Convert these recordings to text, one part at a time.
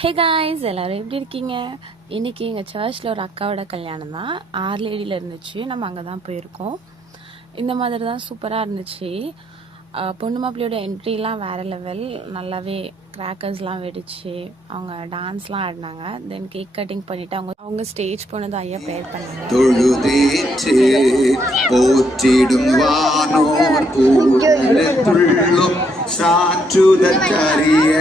Hey guys, எல்லோரும் எப்படி இருக்கீங்க? இன்றைக்கி எங்கள் சர்ச்சில் ஒரு அக்காவோட கல்யாணம் தான். ஆர்லேடியில் இருந்துச்சு. நம்ம அங்கே தான் போயிருக்கோம். இந்த மாதிரி தான் சூப்பராக இருந்துச்சு. பொண்ணு மாப்பிள்ளையோட என்ட்ரிலாம் வேறு லெவல். நல்லாவே கிராக்கர்ஸ்லாம் வெடிச்சு அவங்க டான்ஸ்லாம் ஆடினாங்க. தென் கேக் கட்டிங் பண்ணிவிட்டு அவங்க ஸ்டேஜ் போனது ஐயா ப்ரேயர் பண்ணாங்க. போற்றிடும் வானோர் பூத்துள்ளும் சாற்றுதற்கரிய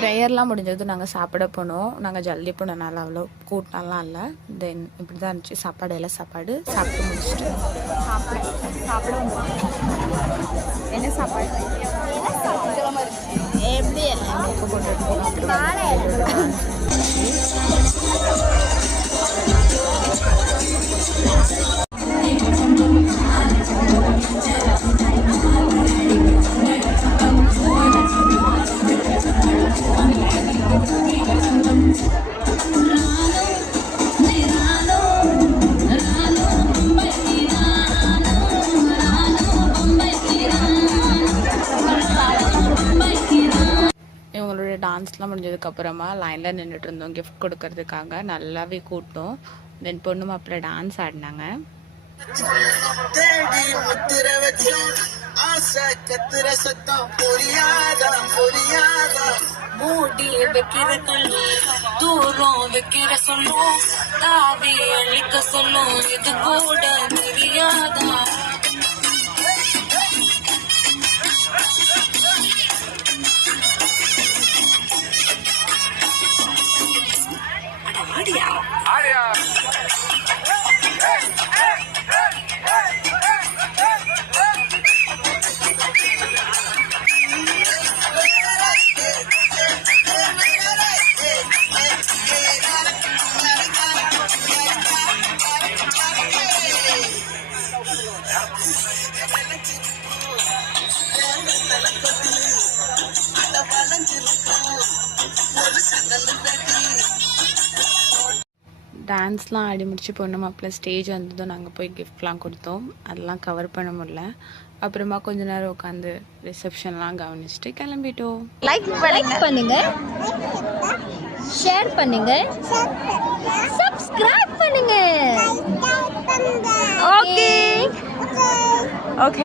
ப்ரேயர்லாம் முடிஞ்சது. நாங்கள் சாப்பிட போனோம். நாங்கள் ஜல்தி போனனால அவ்வளோ கூட்டம்லாம் இல்லை. தென் இப்படி தான் இருந்துச்சு சாப்பாடு. எல்லாம் சாப்பாடு சாப்பிட்டு முடிச்சுட்டு சாப்பிட என்ன சாப்பாடு எப்படி எல்லாம் போட்டு இவங்களோட டான்ஸ்லாம் முடிஞ்சதுக்கப்புறமா லைனில் நின்றுட்டு இருந்தோம் கிஃப்ட் கொடுக்கறதுக்காக. நல்லாவே கூட்டம். தென் பொண்ணு மாப்பிள்ளை டான்ஸ் ஆடினாங்க. மூடி வைக்கிற கல்லு தூரம் வைக்கிற சொல்லும் தாவி அழிக்க சொல்லும் இது கூட தெரியாதா? டான்ஸ்லாம் ஆடி முடிச்சு பொண்ணு மாப்பிள்ள ஸ்டேஜ் வந்ததும் நாங்கள் போய் கிஃப்ட்லாம் கொடுத்தோம். அதெல்லாம் கவர் பண்ண முடியல. அப்புறமா கொஞ்ச நேரம் உட்காந்து ரிசப்ஷன்லாம் கவனிச்சுட்டு கிளம்பிட்டோம். லைக் பண்ணுங்க, ஷேர் பண்ணுங்க, சப்ஸ்கிரைப் பண்ணுங்க. Okay okay.